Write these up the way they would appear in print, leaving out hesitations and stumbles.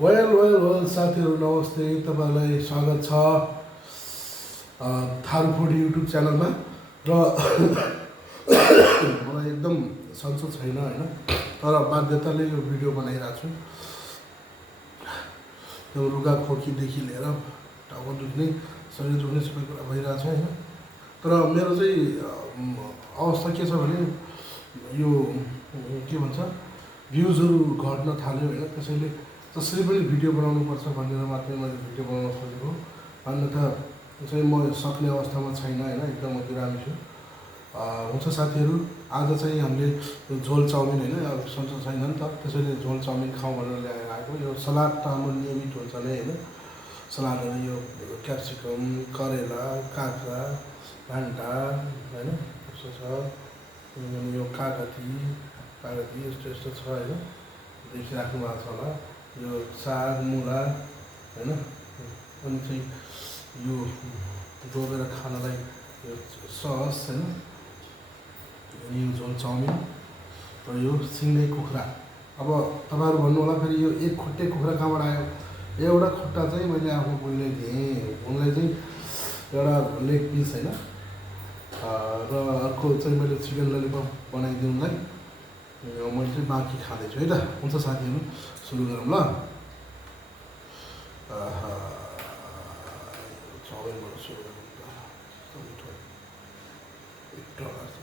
वेल साथीहरू नमस्ते, तपाईँलाई स्वागत छ थारू फुड युट्युब च्यानलमा। र मलाई एकदम सन्चो छैन होइन, तर बाध्यताले यो भिडियो बनाइरहेको छु। त्यो रुगा खोकीदेखि लिएर टाउको दुख्ने, शरीर दुख्ने सबै कुरा भइरहेको छ होइन। तर मेरो चाहिँ अवस्था के छ भने यो के भन्छ भ्युजहरू घट्न थाल्यो होइन। त्यसैले जसरी पनि भिडियो बनाउनुपर्छ भनेर मात्रै मैले भिडियो बनाउन खोजेको। अन्यथा चाहिँ म सक्ने अवस्थामा छैन होइन, एकदम बिरामी छु। हुन्छ साथीहरू, आज चाहिँ हामीले झोल चाउमिन होइन, अब सन्चो छैन नि त, त्यसैले झोल चाउमिन खाउँ भनेर ल्याएर आएको। यो सलाद त हाम्रो नियमित हुन्छ नै होइन। सलादहरू यो क्याप्सिकम, करेला, काँक्रा, भान्टा होइन, यस्तो छ। यो कागती यस्तो यस्तो छ होइन, देखिराख्नु भएको छ होला। यो साग, मुला होइन, अनि चाहिँ यो डोबेर खानलाई यो सस होइन, अनि यो झोल चाउमिन र यो सिँगै कुखुरा। अब तपाईँहरू भन्नु होला फेरि यो एक खुट्टे कुखुरा कहाँबाट आयो? एउटा खुट्टा चाहिँ मैले आफ्नो बुढीलाई दिएँ, उनलाई चाहिँ एउटा लेग पिस होइन, र अर्को चाहिँ मैले चिकन ललिपप बनाइदिएँ उनलाई। मैले चाहिँ बाँकी खाँदैछु है त। हुन्छ साथीहरू, सुरु गरौँ ल। चाउमिनबाट सुरु गरौँ त, मिठो मिठो लाग्छ।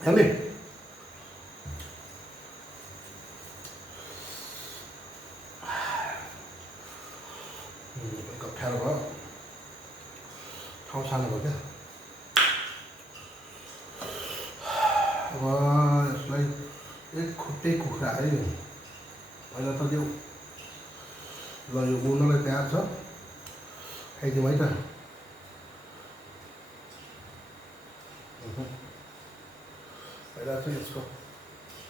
हेले अप्ठ्यारो भयो, ठाउँ सानो भयो क्या। अब यसलाई एक खुट्टे कुखुरा है, पहिला त त्यो ल यो उड्नलाई तयार छ, खाइदिउँ है त। पहिला चाहिँ यसको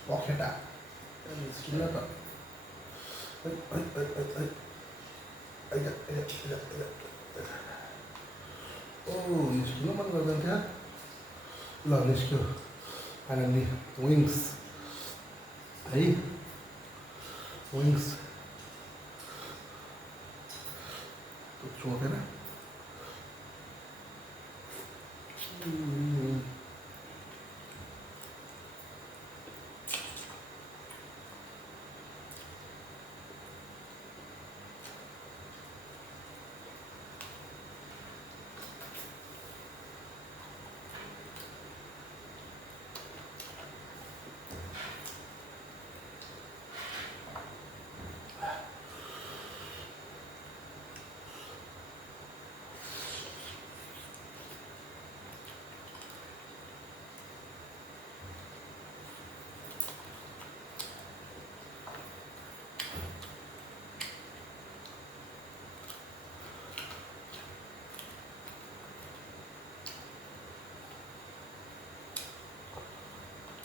पखेटा निस्किन त, ओ निस्किनु मन गर्दैन त्यहाँ। ल निस्क्यो फाइनल्ली विङ्स है, विङ्स छोपेर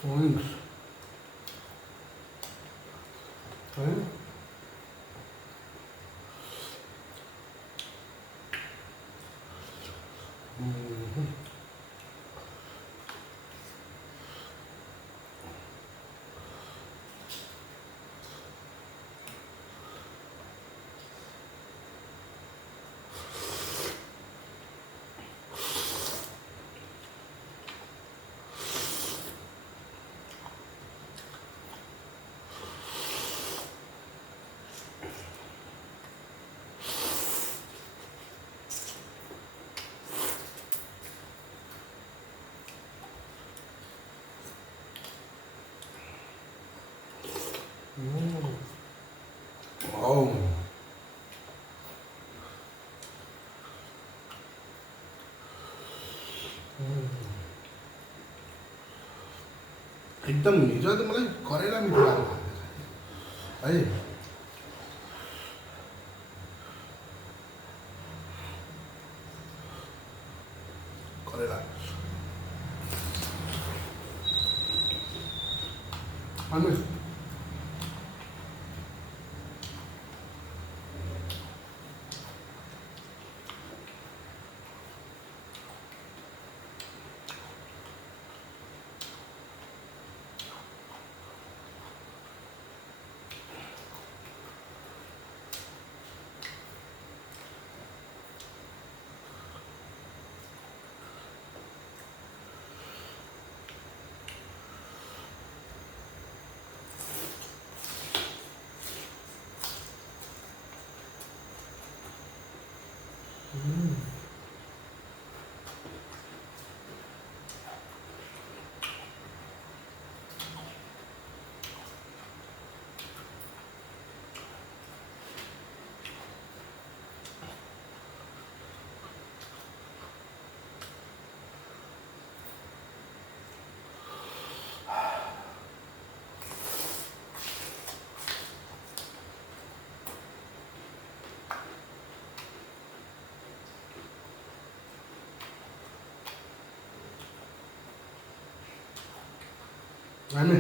विङ्स है। एकदम हिजो त मलाई करेला मिठो लागेको है। करेला अनि हामी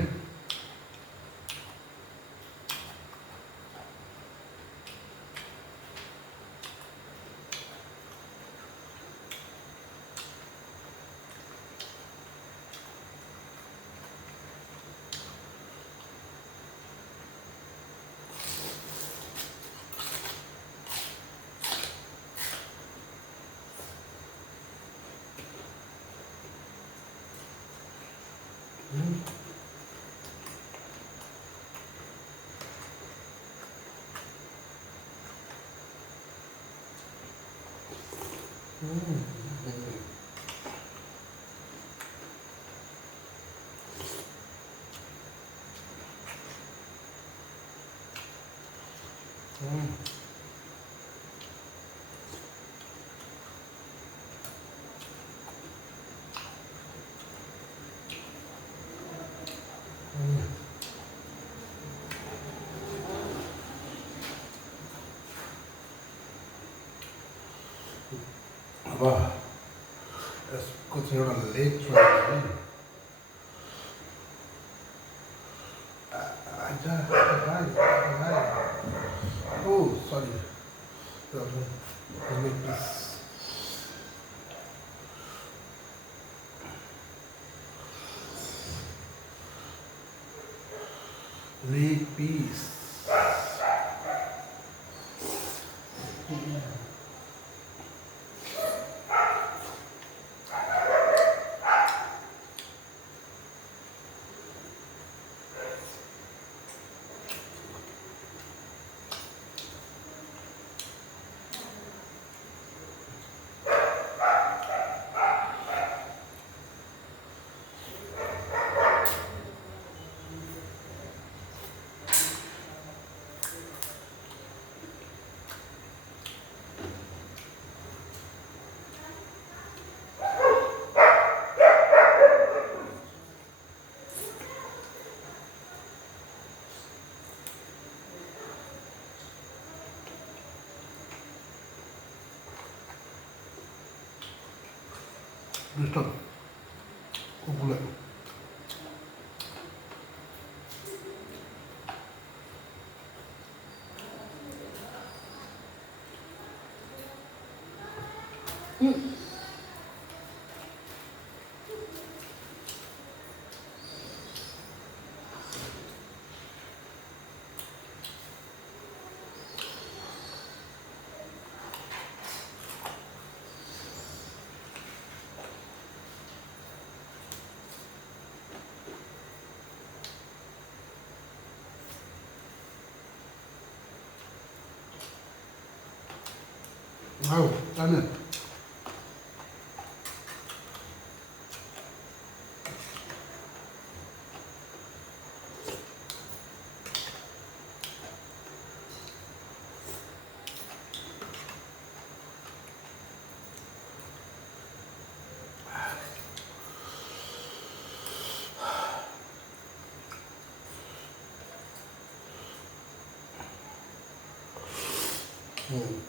अब यसको चाहिँ एउटा लेग छोडेको है। Oh sorry leg piece Listo. Popular. Wow, done it. Sorry.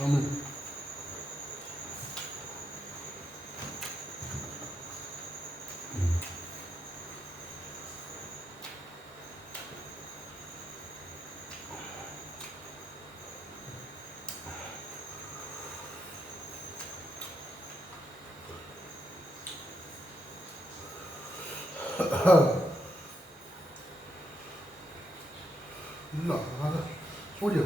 Amen. ल छोड्यो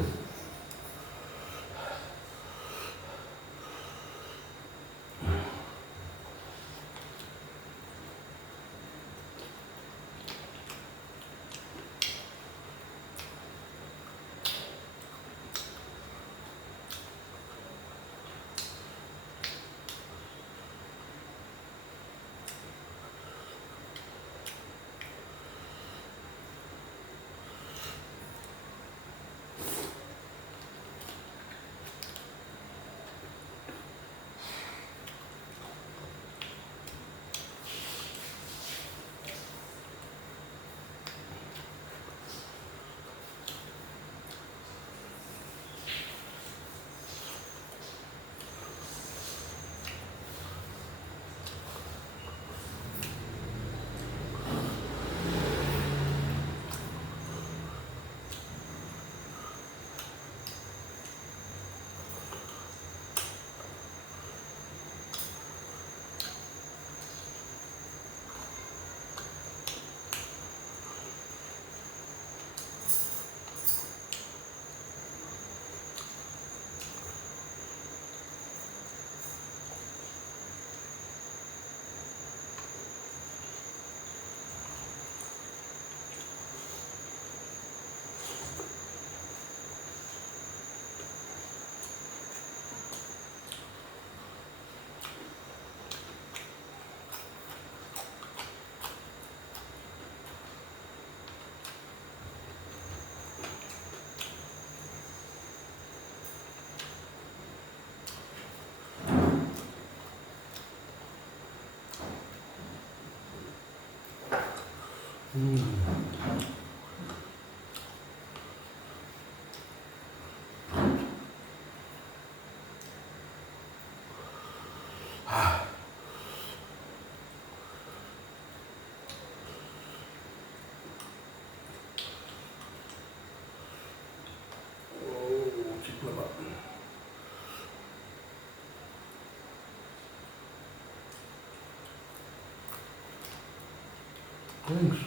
Thanks.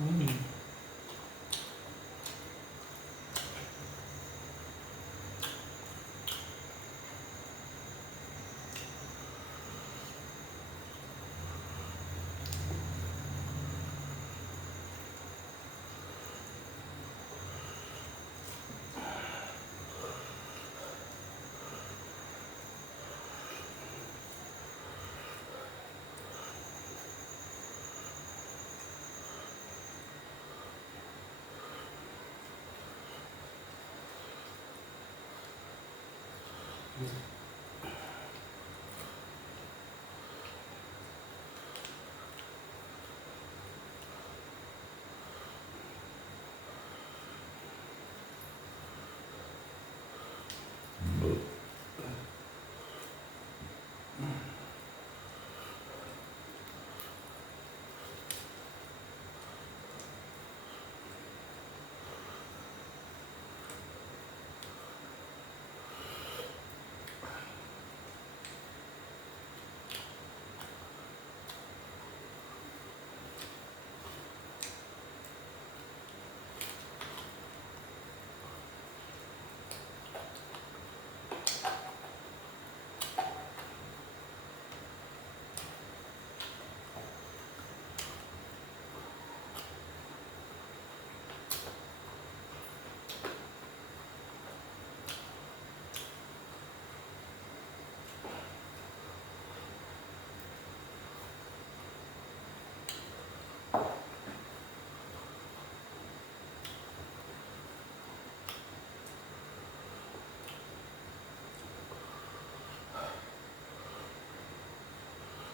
Mm.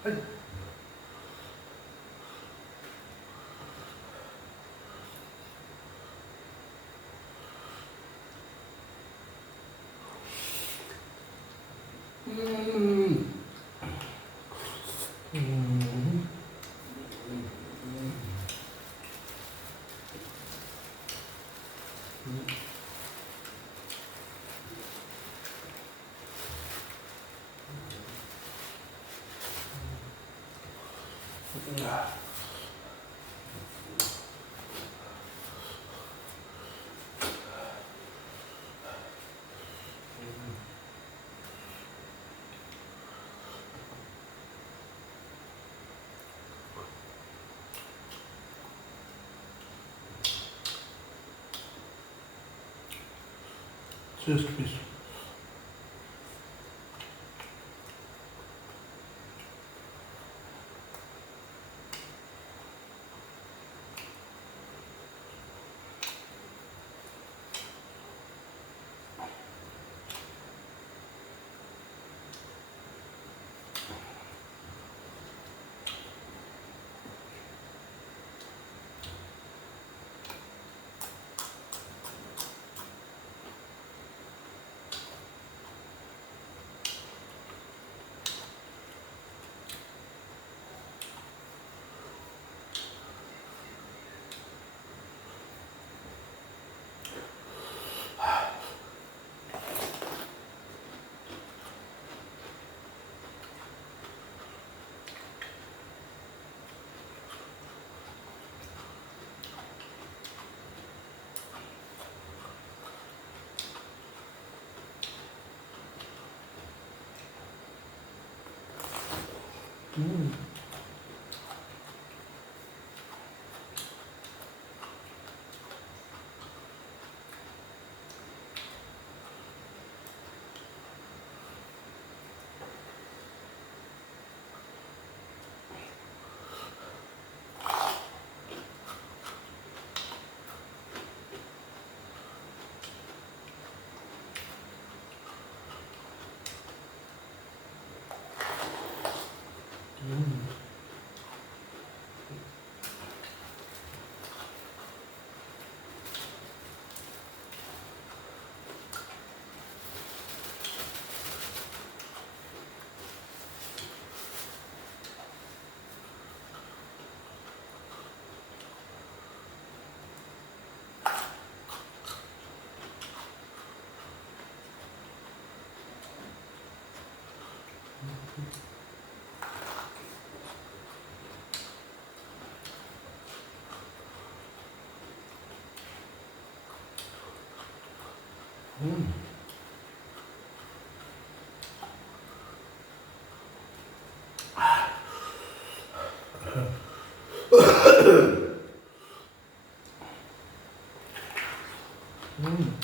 Hey. Mm. Mm. Just please. Mm. Mm. 음. 음.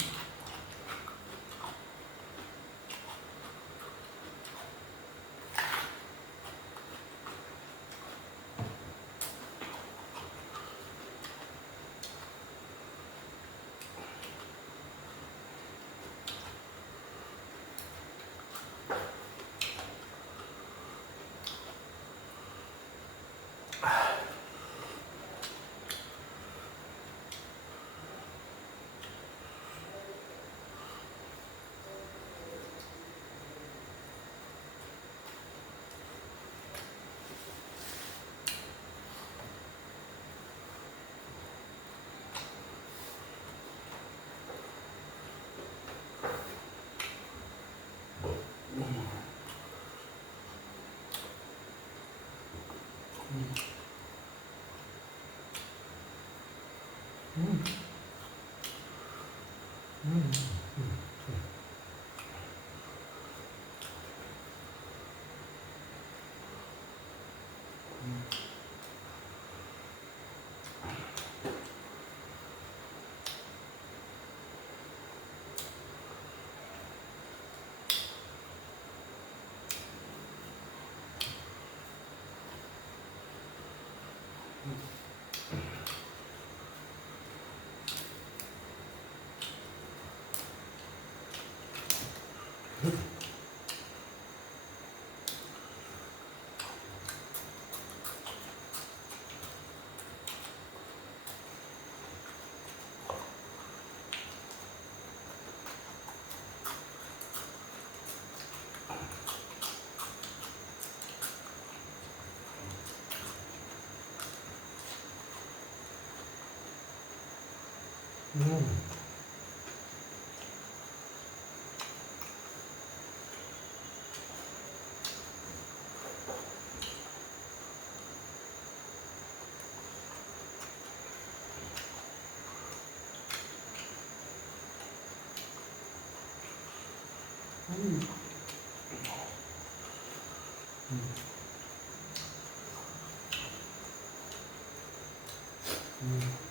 음. 음. 음. 음.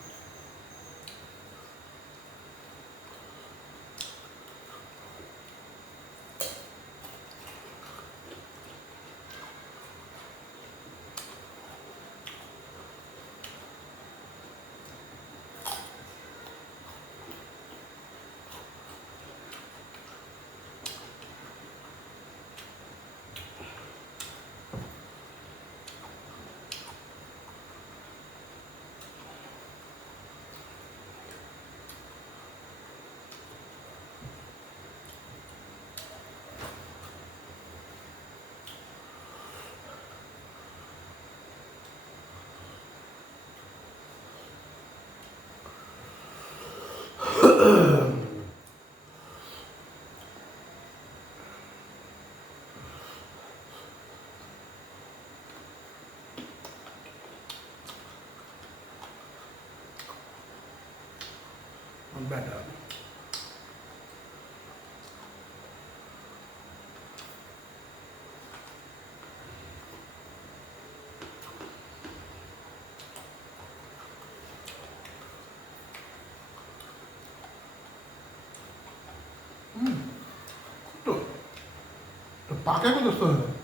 Not bad. 또 밖에 꽂았어.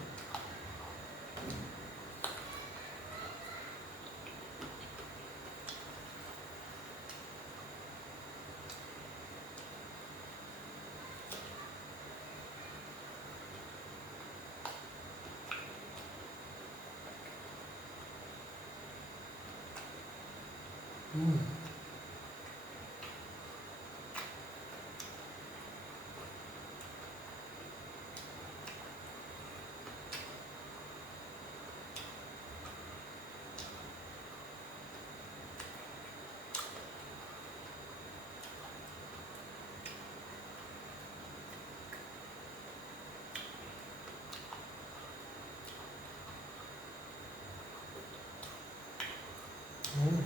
음. 음.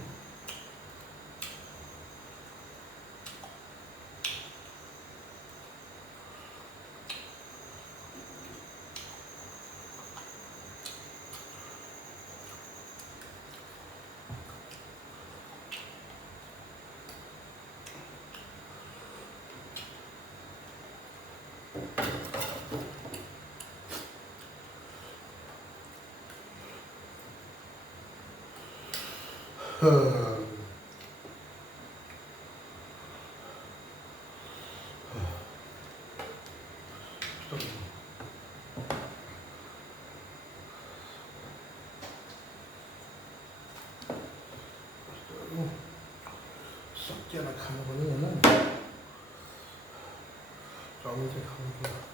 सकिएर खानु पनि होइन चाउमिन चाहिँ खानु पर्यो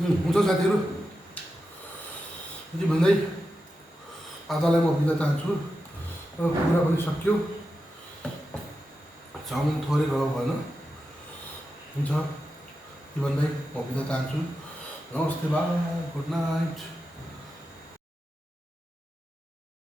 हुन्छ साथीहरू यति भन्दै आजलाई म बिदा चाहन्छु र कुरा पनि सक्यो चाउमिन थोरै रह भएन हुन्छ यति भन्दै म बिदा चाहन्छु नमस्ते बाई गुड नाइट